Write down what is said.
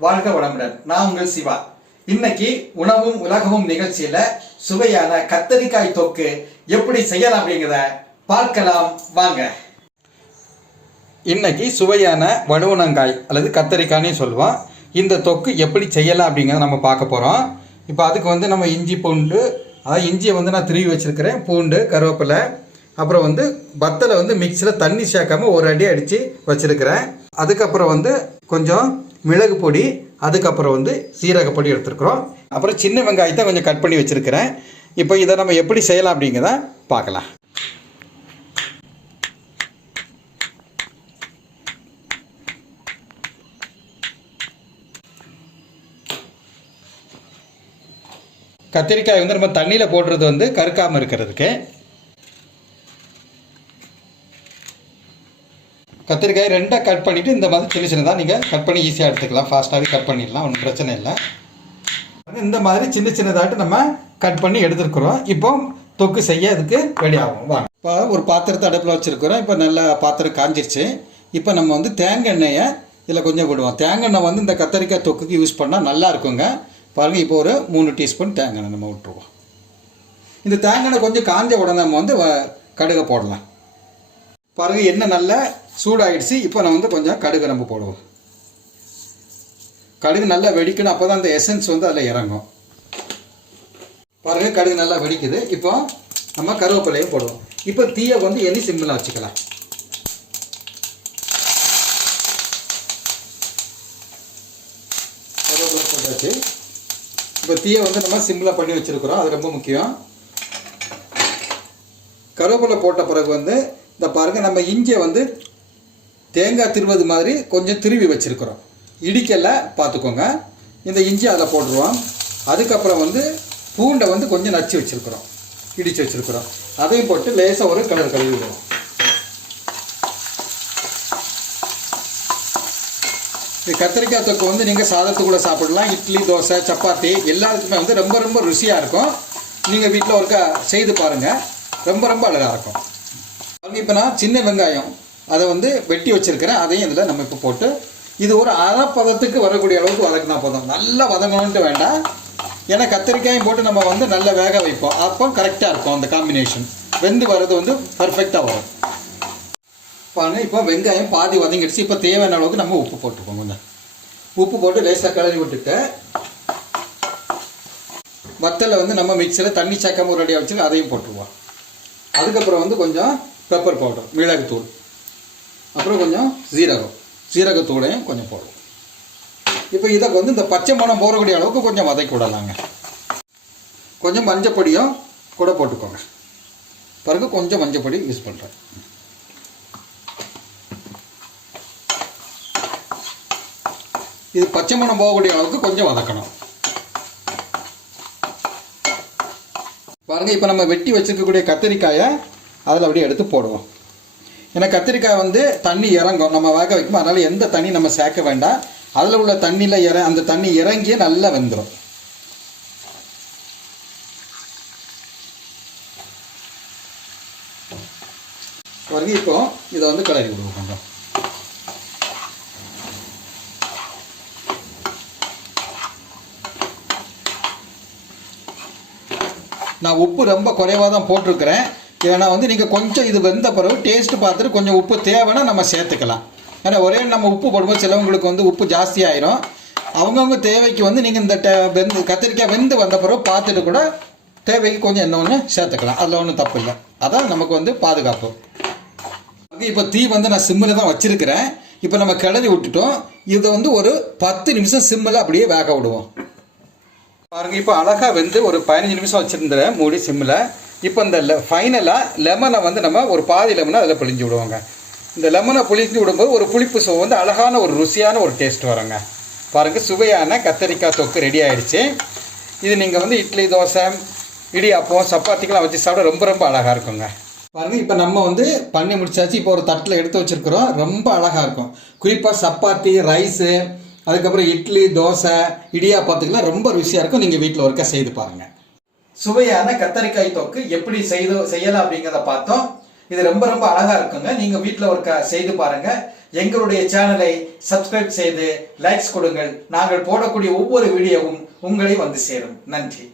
வாழ்க வளமுடன். நான் உங்கள் சிவா. இன்னைக்கு உணவும் உலகமும் நிகழ்ச்சியில சுவையான கத்தரிக்காய் தொக்கு எப்படி செய்யலாம் அப்படிங்கிறத பார்க்கலாம் வாங்க. இன்னைக்கு சுவையான வடுவனங்காய் அல்லது கத்தரிக்காய்னு சொல்லுவோம். இந்த தொக்கு எப்படி செய்யலாம் அப்படிங்கிறத நம்ம பார்க்க போகிறோம். இப்போ அதுக்கு நம்ம இஞ்சி பூண்டு, அதாவது இஞ்சியை நான் திருவி வச்சுருக்கிறேன், பூண்டு, கருவேப்பிலை, அப்புறம் வத்தலை மிக்சியில் தண்ணி சேர்க்காம ஒரு அடி அடித்து வச்சுருக்கிறேன். அதுக்கப்புறம் கொஞ்சம் மிளகு பொடி, அதுக்கப்புறம் சீரகப்பொடி எடுத்துருக்குறோம். அப்புறம் சின்ன வெங்காயத்தை கொஞ்சம் கட் பண்ணி வச்சுருக்கிறேன். இப்போ இதை நம்ம எப்படி செய்யலாம் அப்படிங்கிறத பார்க்கலாம். கத்திரிக்காய் நம்ம தண்ணியில் போடுறது கருக்காமல் இருக்கிறதுக்கு. கத்திரிக்காய் ரெண்டாக கட் பண்ணிவிட்டு இந்த மாதிரி சின்ன சின்னதாக நீங்கள் கட் பண்ணி ஈஸியாக எடுத்துக்கலாம். ஃபாஸ்ட்டாகவே கட் பண்ணிடலாம், ஒன்றும் பிரச்சனை இல்லை. இந்த மாதிரி சின்ன சின்னதாட்டு நம்ம கட் பண்ணி எடுத்துருக்குறோம். இப்போ தொக்கு செய்ய அதுக்கு ரெடி ஆகும். வாங்க. இப்போ ஒரு பாத்திரத்தை அடுப்பில் வச்சுருக்குறோம். இப்போ நல்லா பாத்திரம் காஞ்சிருச்சு. இப்போ நம்ம தேங்காய் எண்ணெயை இதில் கொஞ்சம் விடுவோம். தேங்காய் எண்ணெய் இந்த கத்திரிக்காய் தொக்குக்கு யூஸ் பண்ணால் நல்லா இருக்குங்க. பாருங்கள், இப்போ ஒரு 3 டீஸ்பூன் தேங்காய் எண்ணெய் நம்ம விட்டுருவோம். இந்த தேங்காய் எண்ணெய் கொஞ்சம் காஞ்ச உடனே நம்ம கடுகை போடலாம். பாருங்கள், எண்ணெய் நல்லா சூடாகிடுச்சு. இப்போ நம்ம கொஞ்சம் கடுகு நம்ம போடுவோம். கடுகு நல்லா வெடிக்கணும், அப்போ தான் அந்த எசன்ஸ் அதில் இறங்கும். பாருங்கள், கடுகு நல்லா வெடிக்குது. இப்போ நம்ம கருவேப்பிலையும் போடுவோம். இப்போ தீயை எண்ணி சிம்பிளாக வச்சுக்கலாம். கருவேப்பிலை போட்டாச்சு. இப்போ தீயை நம்ம சிம்பிளாக பண்ணி வச்சுருக்குறோம். அது ரொம்ப முக்கியம். கருவேப்பிலை போட்ட பிறகு இந்த பாருங்கள், நம்ம இஞ்சியை தேங்காய் திருவது மாதிரி கொஞ்சம் திருவி வச்சுருக்குறோம். இடிக்கலை பார்த்துக்கோங்க. இந்த இஞ்சி அதில் போட்டுருவோம். அதுக்கப்புறம் பூண்டை கொஞ்சம் நச்சு வச்சுருக்குறோம், இடித்து வச்சுருக்குறோம். அதையும் போட்டு லேசாக ஒரு கலர் கழுவி விடுவோம். இது கத்திரிக்காய் தொக்கு நீங்கள் சாதத்துக்குள்ளே சாப்பிடலாம். இட்லி, தோசை, சப்பாத்தி எல்லாத்துக்குமே ரொம்ப ரொம்ப ருசியாக இருக்கும். நீங்கள் வீட்டில் ஒருக்கா செய்து பாருங்கள், ரொம்ப ரொம்ப அழகாக இருக்கும். இப்போ நான் சின்ன வெங்காயம் அதை வெட்டி வச்சுருக்கிறேன். அதையும் இதில் நம்ம இப்போ போட்டு இது ஒரு அரை பதத்துக்கு வரக்கூடிய அளவுக்கு வதக்கினா போதும். நல்லா வதங்கணுன்ட்டு வேண்டாம். ஏன்னா கத்திரிக்காயும் போட்டு நம்ம நல்லா வேக வைப்போம். அப்போ கரெக்டாக இருக்கும். அந்த காம்பினேஷன் வெந்து வர்றது பர்ஃபெக்டாக வரும். பாருங்கள், இப்போ வெங்காயம் பாதி வதங்கிடுச்சு. இப்போ தேவையான அளவுக்கு நம்ம உப்பு போட்டுப்போம். கொஞ்சம் உப்பு போட்டு லேசாக கிளறி விட்டுட்டு வத்தலை நம்ம மிக்சியில் தண்ணி சேர்க்காம ஒரு ரெடியாக வச்சு அதையும் போட்டுருவோம். அதுக்கப்புறம் கொஞ்சம் பெப்பர் பவுடர், மிளகுத்தூள், அப்புறம் கொஞ்சம் சீரகத்தூளையும் கொஞ்சம் போடுவோம். இப்போ இதை இந்த பச்சை மணம் போகக்கூடிய அளவுக்கு கொஞ்சம் வதக்கி விடலாங்க. கொஞ்சம் மஞ்சப்பொடியும் கூட போட்டுக்கோங்க. பிறகு கொஞ்சம் மஞ்சப்பொடி யூஸ் பண்ணுறேன். இது பச்சை மணம் போகக்கூடிய அளவுக்கு கொஞ்சம் வதக்கணும். பாருங்கள், இப்போ நம்ம வெட்டி வச்சுருக்கக்கூடிய கத்திரிக்காயை அதில் அப்படியே எடுத்து போடுவோம். ஏன்னா கத்திரிக்காய் தண்ணி இறங்கும் நம்ம வேக வைக்கும். அதனால் எந்த தண்ணி நம்ம சேர்க்க வேண்டாம். அதில் உள்ள தண்ணியில் அந்த தண்ணி இறங்கியே நல்லா வெந்துடும். பாருங்க, இப்போ இதை கிளறி விடுவோம். கொஞ்சம் நான் உப்பு ரொம்ப குறைவாக தான் போட்டிருக்கிறேன். ஏன்னா நீங்கள் கொஞ்சம் இது வெந்த பிறகு டேஸ்ட்டு பார்த்துட்டு கொஞ்சம் உப்பு தேவைன்னா நம்ம சேர்த்துக்கலாம். ஏன்னா ஒரே நம்ம உப்பு போடும்போது சிலவங்களுக்கு உப்பு ஜாஸ்தி ஆயிரும். அவங்கவுங்க தேவைக்கு நீங்கள் இந்த கத்திரிக்காய் வெந்து வந்த பிறகு பார்த்துட்டு கூட தேவைக்கு கொஞ்சம் என்ன ஒன்று சேர்த்துக்கலாம். அதில் ஒன்றும் தப்பு இல்லை. அதான் நமக்கு பாதுகாப்பு. இப்போ தீ நான் சிம்மில் தான் வச்சுருக்கிறேன். இப்போ நம்ம கிளறி விட்டுட்டோம். இதை ஒரு 10 நிமிஷம் சிம்மில் அப்படியே வேக விடுவோம். பாருங்கள், இப்போ அழகாக வெந்து ஒரு 15 நிமிஷம் வச்சுருந்தேன் மூடி சிம்மில். இப்போ இந்த ஃபைனலாக லெமனை நம்ம ஒரு பாதி லெமனை அதில் பிழிஞ்சு விடுவோங்க. இந்த லெமனை பிழிஞ்சு விடும்போது ஒரு புளிப்பு சுவை அழகான ஒரு ருசியான ஒரு டேஸ்ட் வருங்க. பாருங்கள், சுவையான கத்திரிக்காய் தொக்கு ரெடி ஆகிடுச்சு. இது நீங்கள் இட்லி, தோசை, இடியாப்பம், சப்பாத்திக்கெலாம் வச்சு சாப்பிட ரொம்ப ரொம்ப அழகாக இருக்குங்க. பாருங்கள், இப்போ நம்ம பண்ணி முடிச்சாச்சு. இப்போ ஒரு தட்டில் எடுத்து வச்சுருக்குறோம். ரொம்ப அழகாக இருக்கும். குறிப்பாக சப்பாத்தி, ரைஸு, அதுக்கப்புறம் இட்லி, தோசை, இடியாப்பத்துக்கெல்லாம் ரொம்ப ருசியாக இருக்கும். நீங்கள் வீட்டில் ஒருக்கா செய்து பாருங்கள். சுவையான கத்தரிக்காய் தொக்கு எப்படி செய்யலாம் அப்படிங்கிறத பார்த்தோம். இது ரொம்ப ரொம்ப அழகா இருக்குங்க. நீங்க வீட்டில் ஒரு செய்து பாருங்க. எங்களுடைய சேனலை சப்ஸ்கிரைப் செய்து லைக்ஸ் கொடுங்கள். நாங்கள் போடக்கூடிய ஒவ்வொரு வீடியோவும் உங்களை வந்து சேரும். நன்றி.